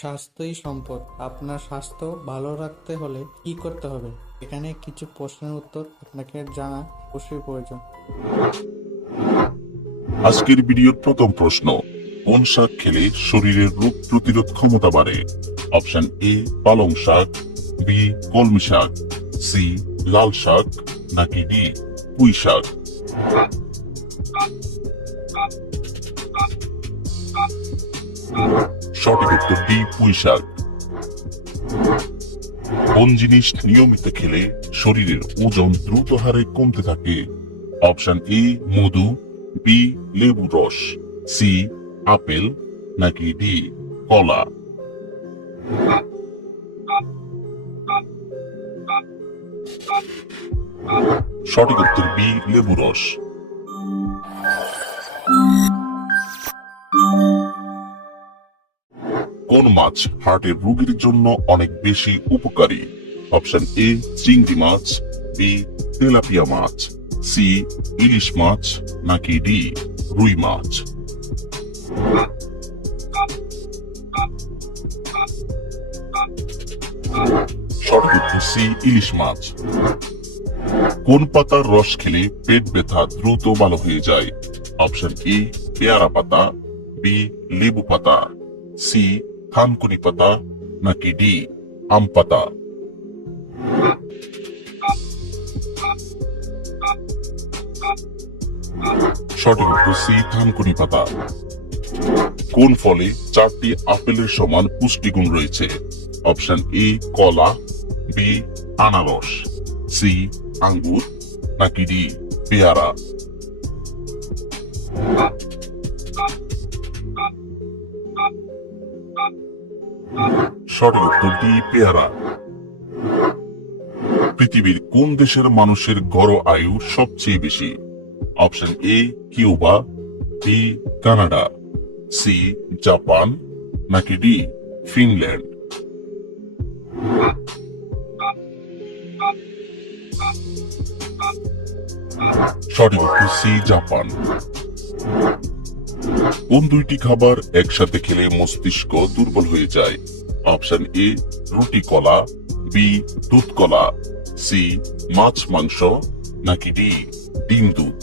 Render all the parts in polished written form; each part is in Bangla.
স্বাস্থ্যই সম্পদ। আপনার স্বাস্থ্য ভালো রাখতে হলে কি করতে হবে? এখানে কিছু প্রশ্নের উত্তর আপনাকে জানা অবশ্যই প্রয়োজন। আজকের ভিডিওর প্রথম প্রশ্ন, কোন শাক খেলে শরীরের রোগ প্রতিরোধ ক্ষমতা বাড়ে? অপশন এ পালং শাক, বি কলমি শাক, সি লাল শাক, নাকি ডি পুঁই শাক? সঠিক উত্তর ডি পুঁই শাক। কোন জিনিস নিয়মিত খেলে শরীরের ওজন দ্রুত হারে কমতে থাকে? অপশন এ মধু, বি লেবুর রস, সি আপেল, নাকি ডি কলা? সঠিক উত্তর বি লেবু রস। কোন মাছ হার্টের রোগীর জন্য অনেক বেশি উপকারী? অপশন এ চিংড়ি মাছ, বি তেলাপিয়া মাছ, সি ইলিশ মাছ, নাকি ডি রুই মাছ? সঠিক উত্তর সি ইলিশ মাছ। কোন পাতার রস খেলে পেট ব্যথা দ্রুত ভালো হয়ে যায়? অপশন এ পেয়ারা পাতা, বি লেবু পাতা, সি থানকুনি পাতা, নাকি ডি আম পাতা? সঠিক উত্তর সি থানকুনি পাতা। কোন ফলে 4টি আপেলের সমান পুষ্টিগুণ রয়েছে? অপশন এ কলা, বি আনারস, সি আঙ্গুর, নাকি ডি পেয়ারা? সঠিক উত্তর ডি পেয়ারা। পৃথিবীর কোন দেশের মানুষের গড় আয়ু সবচেয়ে বেশি? Option A Cuba, B Canada, C Japan, নাকি ডি ফিনল্যান্ড? সঠিক উত্তর সি জাপান। কোন দুইটি খাবার একসাথে খেলে মস্তিষ্ক দুর্বল হয়ে যায়? অপশন এ রুটি কলা, বি দুধ কলা, সি মাছ মাংস, নাকি ডি ডিম দুধ?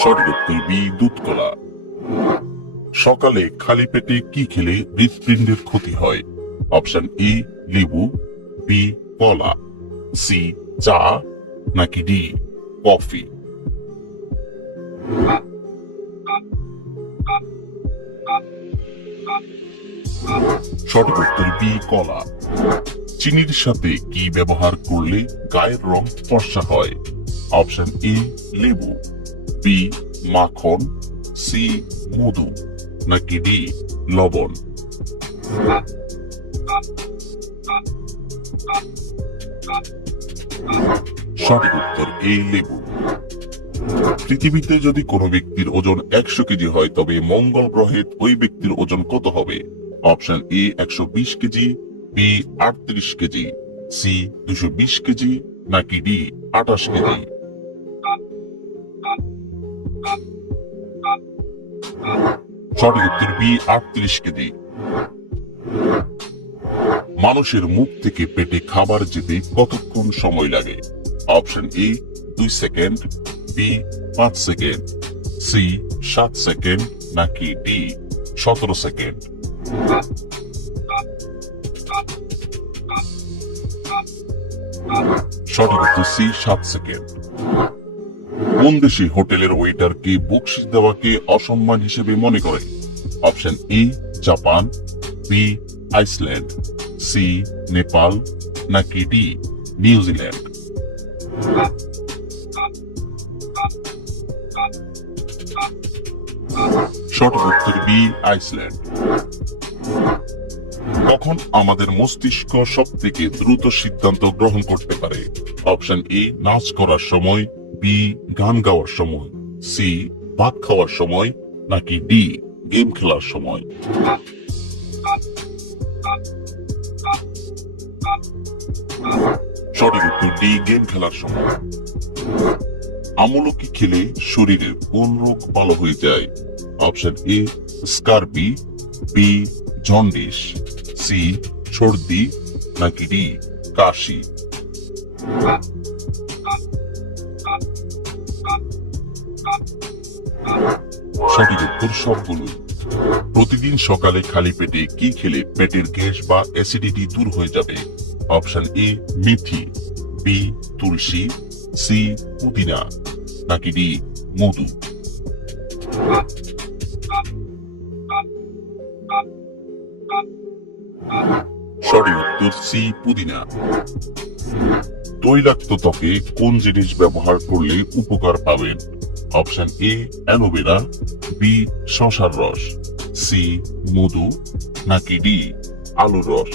সঠিক উত্তর বি দুধ কলা। সকালে খালি পেটে কি খেলে হৃৎপিণ্ডের ক্ষতি হয়? অপশন এ লেবু, বি কলা, সি চা, নাকি ডি কফি? সঠিক উত্তর বি কলা। চিনির সাথে কি ব্যবহার করলে গায়ের রং ফর্সা হয়? অপশন এ লেবু, বি মাখন, সি মধু, নাকি ডি লবণ? সঠিক উত্তর এ লেবু। পৃথিবীতে যদি কোনো ব্যক্তির ওজন 100 কেজি হয় তবে মঙ্গল গ্রহে ওই ব্যক্তির ওজন কত হবে? Option A 120 KG, B 38 KG, C 220 KG, নাকি ডি 28 কেজি? সঠিক উত্তর বি 38 কেজি। মানুষের মুখ থেকে পেটে খাবার যেতে কতক্ষণ সময় লাগে? Option A 2 second, B 5 second, C 7 second, নাকি ডি 17 সেকেন্ড? সঠিক উত্তর সি 7 সেকেন্ড। কোন দেশে হোটেলের ওয়েটারকে বকশিশ দেওয়াকে অসম্মান হিসেবে মনে করে? Option A Japan, B Iceland, C Nepal, নাকি ডি নিউজিল্যান্ড? সঠিক উত্তর বি আইসল্যান্ড। কখন আমাদের মস্তিষ্ক সব থেকে দ্রুত সিদ্ধান্ত গ্রহণ করতে পারে? অপশন এ নাচ করার সময়, বি গান গাওয়ার সময়, সি ভাত খাওয়ার সময়, নাকি ডি গেম খেলার সময়? সঠিক উত্তর ডি গেম খেলার সময়। আমলকি খেলে শরীরের কোন রোগ ভালো হয়ে যায়? Option A scurvy, B jaundice, C সর্দি, নাকি ডি কাশি? সঠিক উত্তর সবগুলো। প্রতিদিন সকালে খালি পেটে কি খেলে পেটের গ্যাস বা অ্যাসিডিটি দূর হয়ে যাবে? অপশন এ মেথি, বি তুলসী, সি পুদিনা, নাকি ডি মধু? সঠিক উত্তর সি পুদিনা। তৈলাক্ত ত্বকে কোন জিনিস ব্যবহার করলে উপকার পাবেন? অপশন এ অ্যালোভেরা, বি শসার রস, সি মধু, নাকি ডি আলুর রস?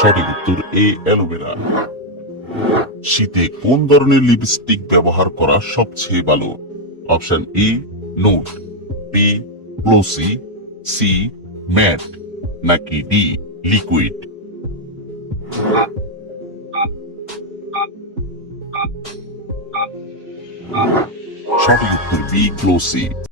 সঠিক উত্তর এ অ্যালোভেরা। শীতে কোন ধরনের লিপস্টিক ব্যবহার করা সবচেয়ে ভালো? Option A note, B glossy, C matte, নাকি ডি লিকুইড? সঠিক উত্তর বি গ্লোসি।